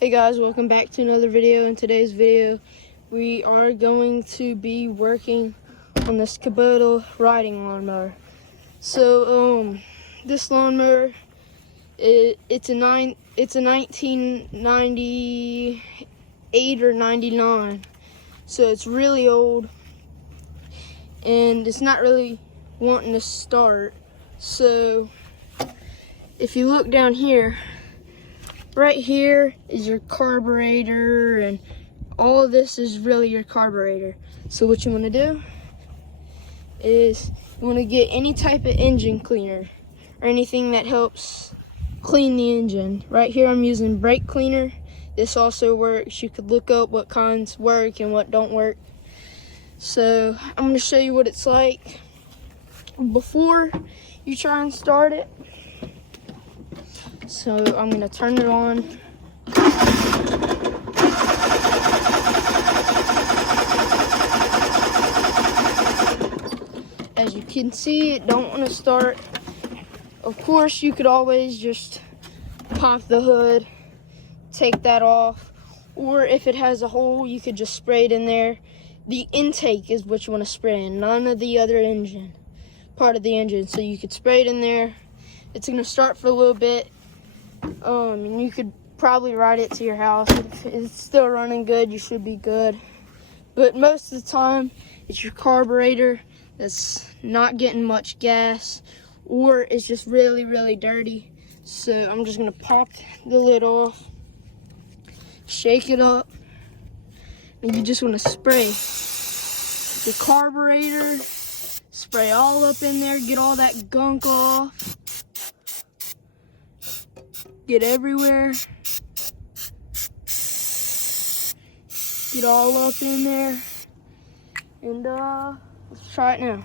Hey guys, welcome back to another video. In today's video, we are going to be working on this Kubota riding lawnmower. So, this lawnmower, it's a 1998 or 99. So it's really old, and it's not really wanting to start. So, if you look down here, right here is your carburetor, and all of this is really your carburetor. So what you want to do is you want to get any type of engine cleaner or anything that helps clean the engine. Right here I'm using brake cleaner. This also works. You could look up what kinds work and what don't work. So I'm going to show you what it's like before you try and start it. So I'm going to turn it on. As you can see, it don't want to start. Of course, you could always just pop the hood, take that off, or if it has a hole, you could just spray it in there. The intake is what you want to spray in, none of the other part of the engine. So you could spray it in there. It's going to start for a little bit. And you could probably ride it to your house. If it's still running good, you should be good. But most of the time, it's your carburetor that's not getting much gas, or it's just really, really dirty. So I'm just gonna pop the lid off, shake it up, and you just wanna spray the carburetor, spray all up in there, get all that gunk off. Get everywhere. Get all up in there. And let's try it now.